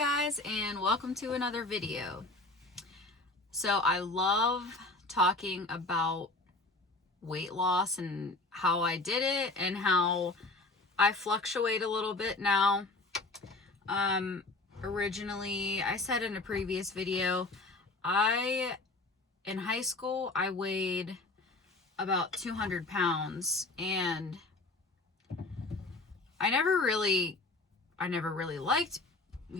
guys, and welcome to another video. So I love talking about weight loss and how I did it and how I fluctuate a little bit now. Originally, I said in a previous video, in high school, I weighed about 200 pounds, and I never really liked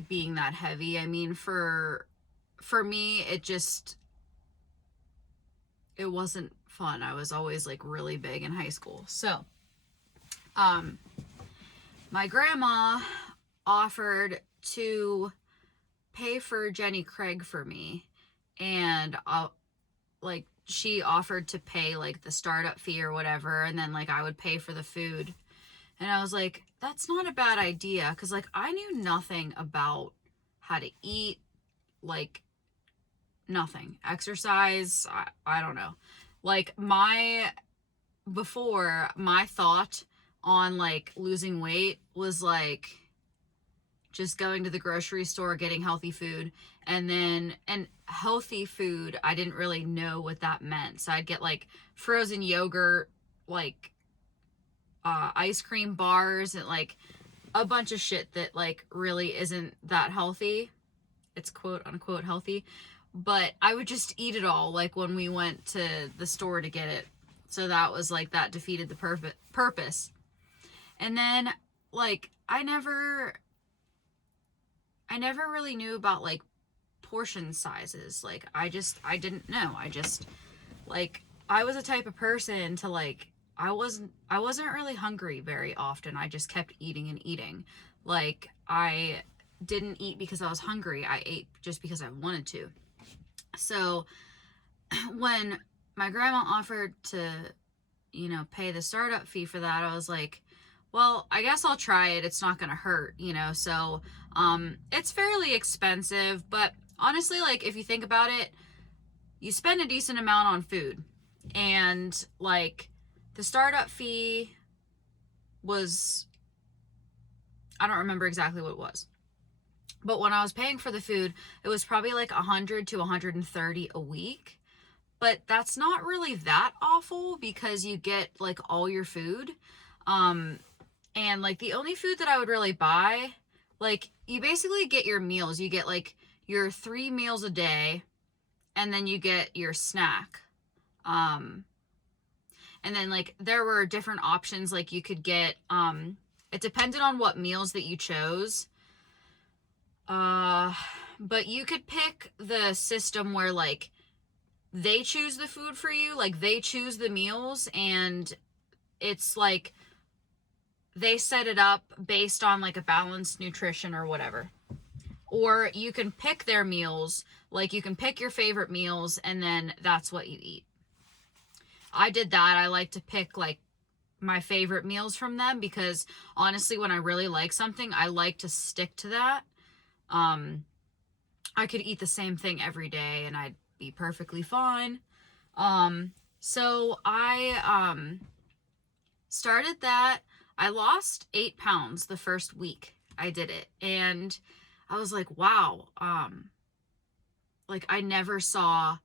being that heavy. I mean, for me, it wasn't fun. I was always like really big in high school. So, my grandma offered to pay for Jenny Craig for me, and she offered to pay like the startup fee or whatever, and then like I would pay for the food. And I was like, that's not a bad idea, because like I knew nothing about how to eat, like nothing. Exercise, I don't know. Like my thought on like losing weight was like just going to the grocery store, getting healthy food, and healthy food, I didn't really know what that meant. So I'd get like frozen yogurt, like ice cream bars, and like a bunch of shit that like really isn't that healthy. It's quote unquote healthy, but I would just eat it all like when we went to the store to get it. So that was like, that defeated the purpose. And then like I never really knew about like portion sizes. Like I didn't know. I was a type of person to like, I wasn't really hungry very often. I just kept eating and eating. Like I didn't eat because I was hungry. I ate just because I wanted to. So when my grandma offered to, pay the startup fee for that, I was like, well, I guess I'll try it. It's not going to hurt, So it's fairly expensive, but honestly, like if you think about it, you spend a decent amount on food, and like the startup fee was, I don't remember exactly what it was, but when I was paying for the food, it was probably like 100 to 130 a week. But that's not really that awful because you get like all your food. And like the only food that I would really buy, like you basically get your meals. You get like your 3 meals a day, and then you get your snack. And then like there were different options. Like you could get, it depended on what meals that you chose. But you could pick the system where like they choose the food for you. Like they choose the meals, and it's like they set it up based on like a balanced nutrition or whatever. Or you can pick their meals. Like you can pick your favorite meals, and then that's what you eat. I did that. I like to pick like my favorite meals from them, because honestly, when I really like something, I like to stick to that. I could eat the same thing every day and I'd be perfectly fine. So I started that. I lost 8 pounds the first week I did it, and I was like, wow. Like I never saw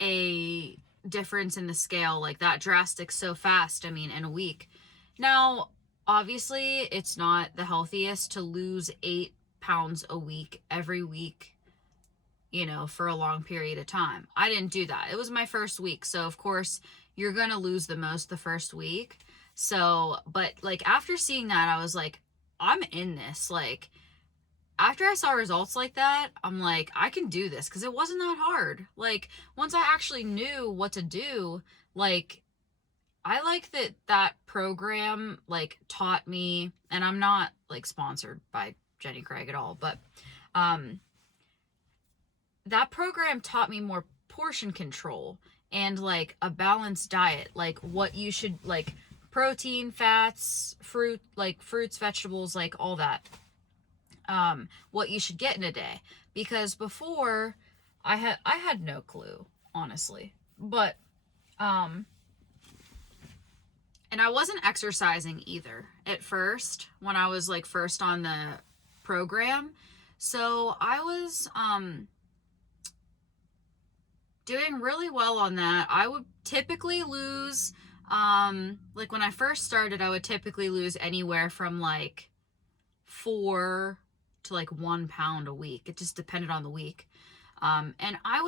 a difference in the scale like that drastic so fast. I mean, in a week. Now, obviously, it's not the healthiest to lose 8 pounds a week every week, for a long period of time. I didn't do that. It was my first week, so of course you're gonna lose the most the first week. So, but like after seeing that, I was like, I'm in this. Like after I saw results like that, I'm like, I can do this, because it wasn't that hard. Like once I actually knew what to do, like I like that program like taught me, and I'm not like sponsored by Jenny Craig at all, but that program taught me more portion control and like a balanced diet, like what you should, like protein, fats, fruits, vegetables, like all that. What you should get in a day, because before I had no clue, honestly. But and I wasn't exercising either at first, when I was like first on the program. So I was doing really well on that. I would typically lose, like when I first started, I would typically lose anywhere from like 4 to like 1 pound a week. It just depended on the week. And I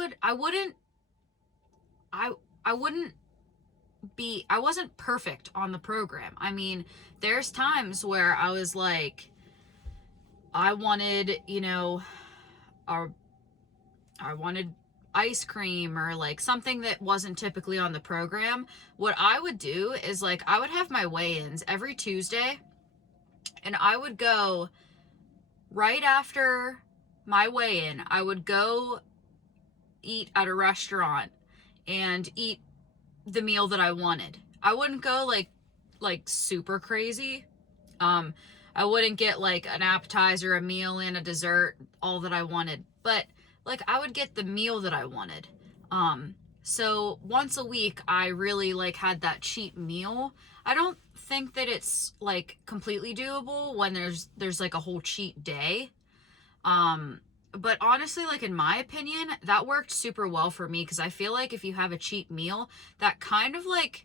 wasn't perfect on the program. I mean, there's times where I was like, I wanted, I wanted ice cream or like something that wasn't typically on the program. What I would do is like, I would have my weigh-ins every Tuesday, and I would go right after my weigh-in. I would go eat at a restaurant and eat the meal that I wanted. I wouldn't go like super crazy. I wouldn't get like an appetizer, a meal, and a dessert, all that I wanted. But like I would get the meal that I wanted. So once a week I really like had that cheat meal. I don't think that it's like completely doable when there's like a whole cheat day. But honestly, like in my opinion, that worked super well for me, because I feel like if you have a cheat meal, that kind of like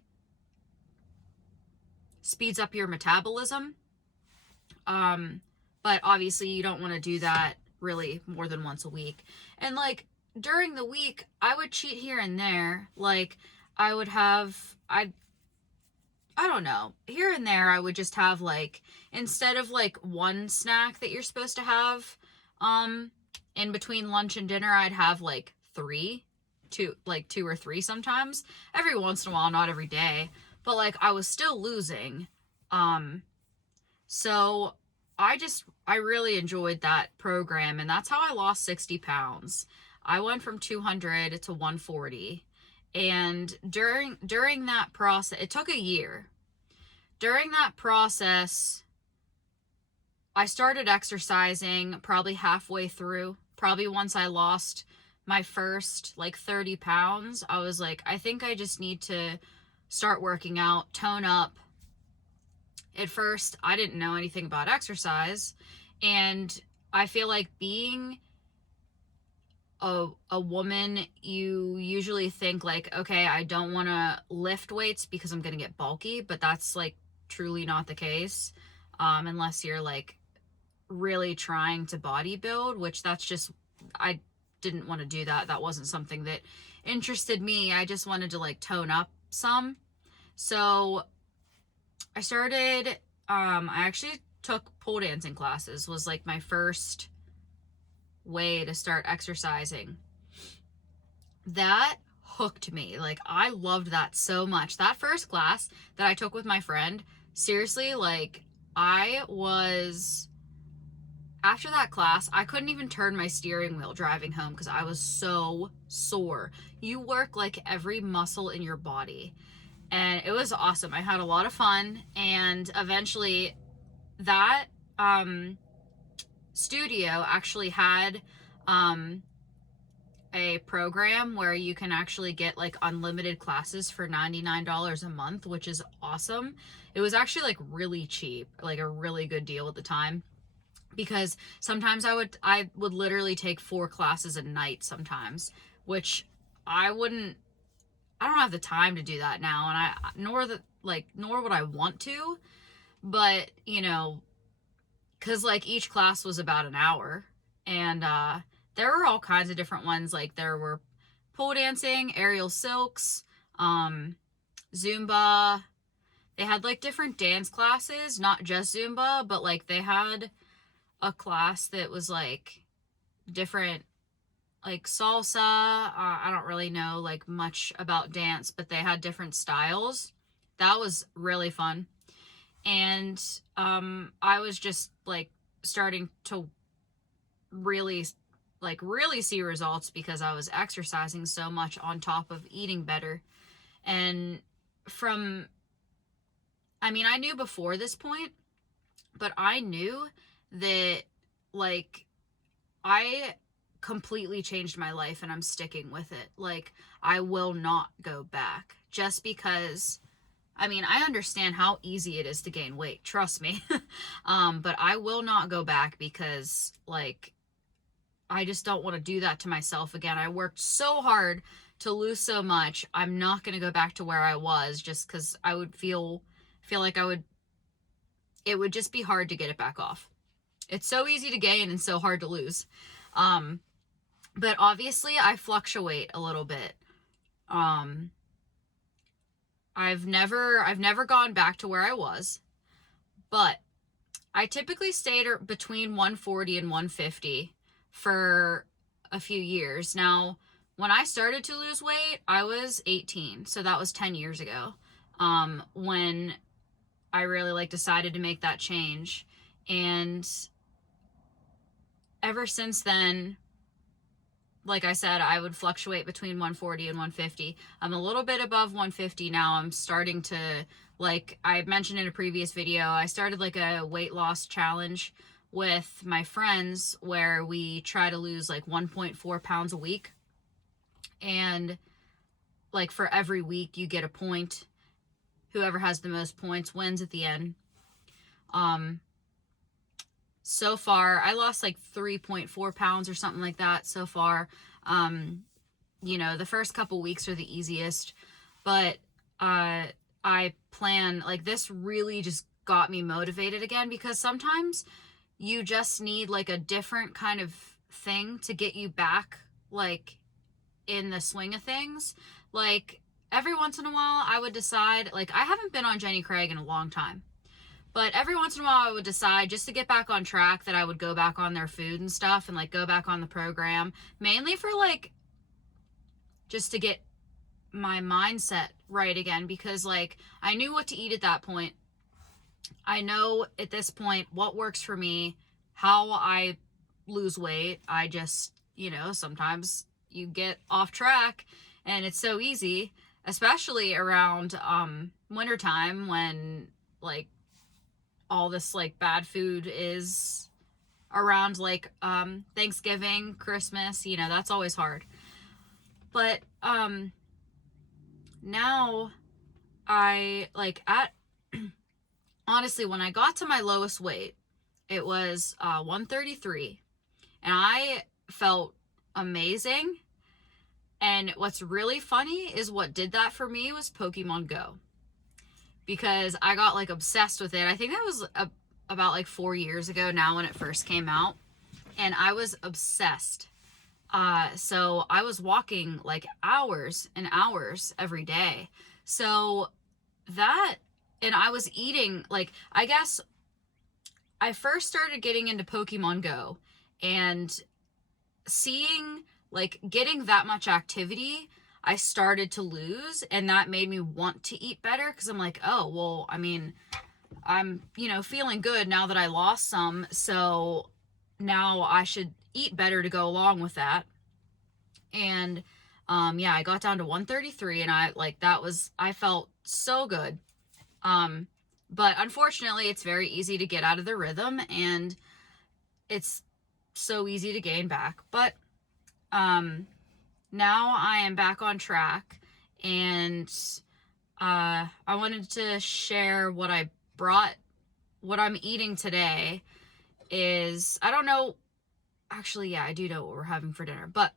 speeds up your metabolism. But obviously you don't want to do that really more than once a week. And like during the week, I would cheat here and there. Like I would have, I don't know, here and there I would just have like, instead of like one snack that you're supposed to have, in between lunch and dinner, I'd have like two or three sometimes. Every once in a while, not every day. But like I was still losing. So I really enjoyed that program, and that's how I lost 60 pounds. I went from 200 to 140. And during that process, it took a year. During that process, I started exercising probably halfway through. Probably once I lost my first like 30 pounds, I was like, I think I just need to start working out, tone up. At first, I didn't know anything about exercise, and I feel like being a woman, you usually think like, okay, I don't want to lift weights because I'm going to get bulky, but that's like truly not the case. Unless you're like really trying to bodybuild, which that's just, I didn't want to do that. That wasn't something that interested me. I just wanted to like tone up some. So I started, I actually took pole dancing classes, was like my first way to start exercising. That hooked me. Like I loved that so much. That first class that I took with my friend, seriously, like after that class, I couldn't even turn my steering wheel driving home because I was so sore. You work like every muscle in your body. And it was awesome. I had a lot of fun. And eventually that studio actually had a program where you can actually get like unlimited classes for $99 a month, which is awesome. It was actually like really cheap, like a really good deal at the time. Because sometimes I would literally take 4 classes a night sometimes, which I don't have the time to do that now, and nor would I want to, but because like each class was about an hour, and there were all kinds of different ones. Like there were pole dancing, aerial silks, Zumba. They had like different dance classes, not just Zumba, but like they had a class that was like different, like salsa. I don't really know like much about dance, but they had different styles. That was really fun. And I was just like starting to really see results because I was exercising so much on top of eating better. And I knew before this point, but I knew that like I completely changed my life, and I'm sticking with it. Like I will not go back just because I mean, I understand how easy it is to gain weight, trust me. But I will not go back because, like, I just don't want to do that to myself again. I worked so hard to lose so much. I'm not going to go back to where I was just because I would feel like it would just be hard to get it back off. It's so easy to gain and so hard to lose. But obviously I fluctuate a little bit. I've never gone back to where I was, but I typically stayed between 140 and 150 for a few years. Now, when I started to lose weight, I was 18, so that was 10 years ago, when I really, like, decided to make that change. And ever since then, like I said, I would fluctuate between 140 and 150. I'm a little bit above 150 now. I'm starting to, like I mentioned in a previous video, I started like a weight loss challenge with my friends where we try to lose like 1.4 pounds a week. And like for every week you get a point. Whoever has the most points wins at the end. So far, I lost like 3.4 pounds or something like that so far. You know, the first couple weeks are the easiest, but I plan, like, this really just got me motivated again, because sometimes you just need like a different kind of thing to get you back, like, in the swing of things. Like, every once in a while I would decide, like, I haven't been on Jenny Craig in a long time, but every once in a while I would decide, just to get back on track, that I would go back on their food and stuff and like go back on the program, mainly for like just to get my mindset right again, because like I knew what to eat at that point. I know at this point what works for me, how I lose weight. I just, you know, sometimes you get off track and it's so easy, especially around wintertime when like all this like bad food is around, like Thanksgiving, Christmas, you know, that's always hard. But now I like honestly, when I got to my lowest weight, it was 133, and I felt amazing. And what's really funny is what did that for me was Pokemon Go, because I got like obsessed with it. I think that was about like 4 years ago now when it first came out, and I was obsessed. So I was walking like hours and hours every day. So that, and I was eating, like, I guess I first started getting into Pokemon Go and seeing, like, getting that much activity, I started to lose, and that made me want to eat better, because I'm like, oh, well, I mean, I'm, you know, feeling good now that I lost some, so now I should eat better to go along with that. And yeah, I got down to 133, and I felt so good. But unfortunately, it's very easy to get out of the rhythm, and it's so easy to gain back. But now I am back on track, and I wanted to share what I brought. What I'm eating today is, I don't know, actually, yeah, I do know what we're having for dinner, but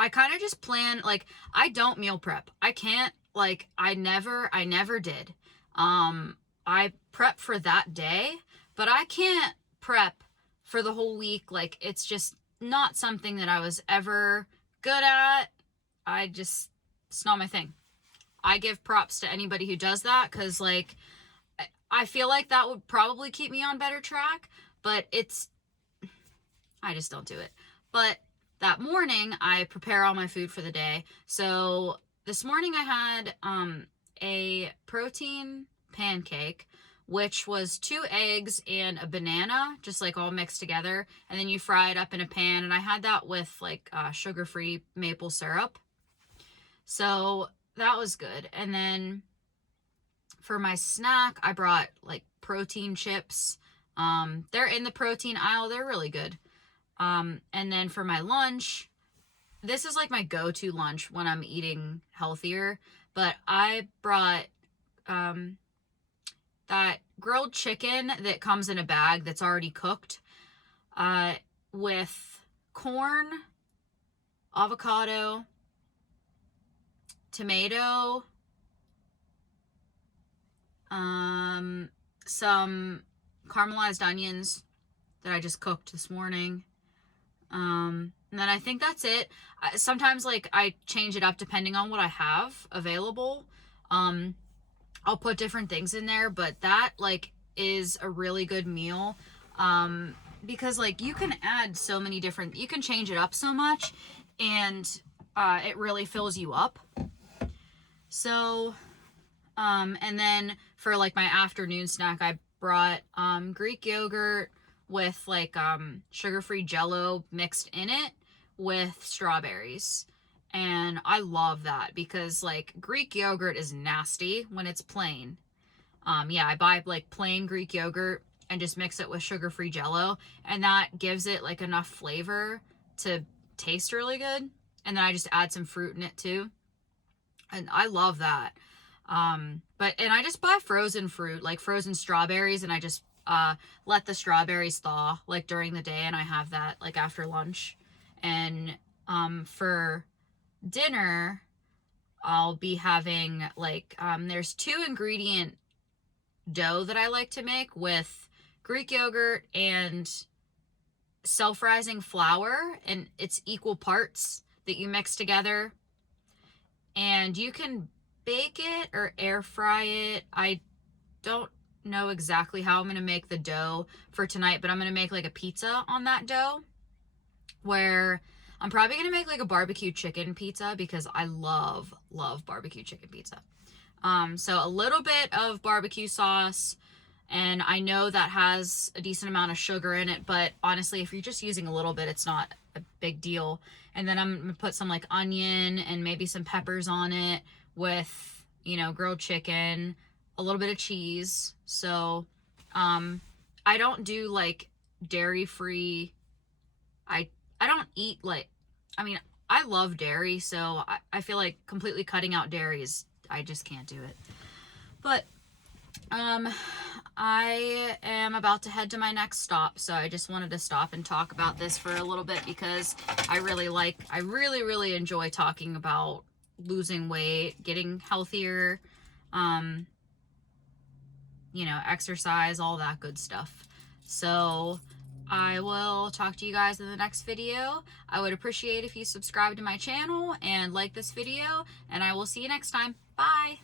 I kind of just plan, like, I don't meal prep. I can't, like, I never did. I prep for that day, but I can't prep for the whole week. Like, it's just not something that I was ever good at. It's not my thing. I give props to anybody who does that, because, like, I feel like that would probably keep me on better track, but I just don't do it. But that morning, I prepare all my food for the day. So this morning I had a protein pancake, which was 2 eggs and a banana, just like all mixed together. And then you fry it up in a pan. And I had that with like sugar-free maple syrup. So that was good. And then for my snack, I brought like protein chips. They're in the protein aisle. They're really good. And then for my lunch, this is like my go-to lunch when I'm eating healthier, but I brought that grilled chicken that comes in a bag that's already cooked, with corn, avocado, tomato, some caramelized onions that I just cooked this morning. And then I think that's it. Sometimes like I change it up depending on what I have available. I'll put different things in there, but that like is a really good meal. Because like you can add so many different, you can change it up so much, and it really fills you up. So, and then for like my afternoon snack, I brought Greek yogurt with like sugar-free Jello mixed in it with strawberries. And I love that because like Greek yogurt is nasty when it's plain. Yeah, I buy like plain Greek yogurt and just mix it with sugar-free Jello, and that gives it like enough flavor to taste really good. And then I just add some fruit in it too. And I love that. And I just buy frozen fruit, like frozen strawberries, and I just let the strawberries thaw like during the day, and I have that like after lunch. And for dinner, I'll be having like there's 2-ingredient dough that I like to make with Greek yogurt and self-rising flour, and it's equal parts that you mix together, and you can bake it or air fry it. I don't know exactly how I'm going to make the dough for tonight, but I'm going to make like a pizza on that dough, where I'm probably going to make like a barbecue chicken pizza because I love barbecue chicken pizza. So a little bit of barbecue sauce, and I know that has a decent amount of sugar in it, but honestly, if you're just using a little bit, it's not a big deal. And then I'm going to put some like onion and maybe some peppers on it with, you know, grilled chicken, a little bit of cheese. So, I don't do like dairy free. I don't eat like, I mean, I love dairy, so I feel like completely cutting out dairy is, I just can't do it. But, I am about to head to my next stop, so I just wanted to stop and talk about this for a little bit because I really enjoy talking about losing weight, getting healthier, you know, exercise, all that good stuff. So I will talk to you guys in the next video. I would appreciate if you subscribe to my channel and like this video, and I will see you next time. Bye!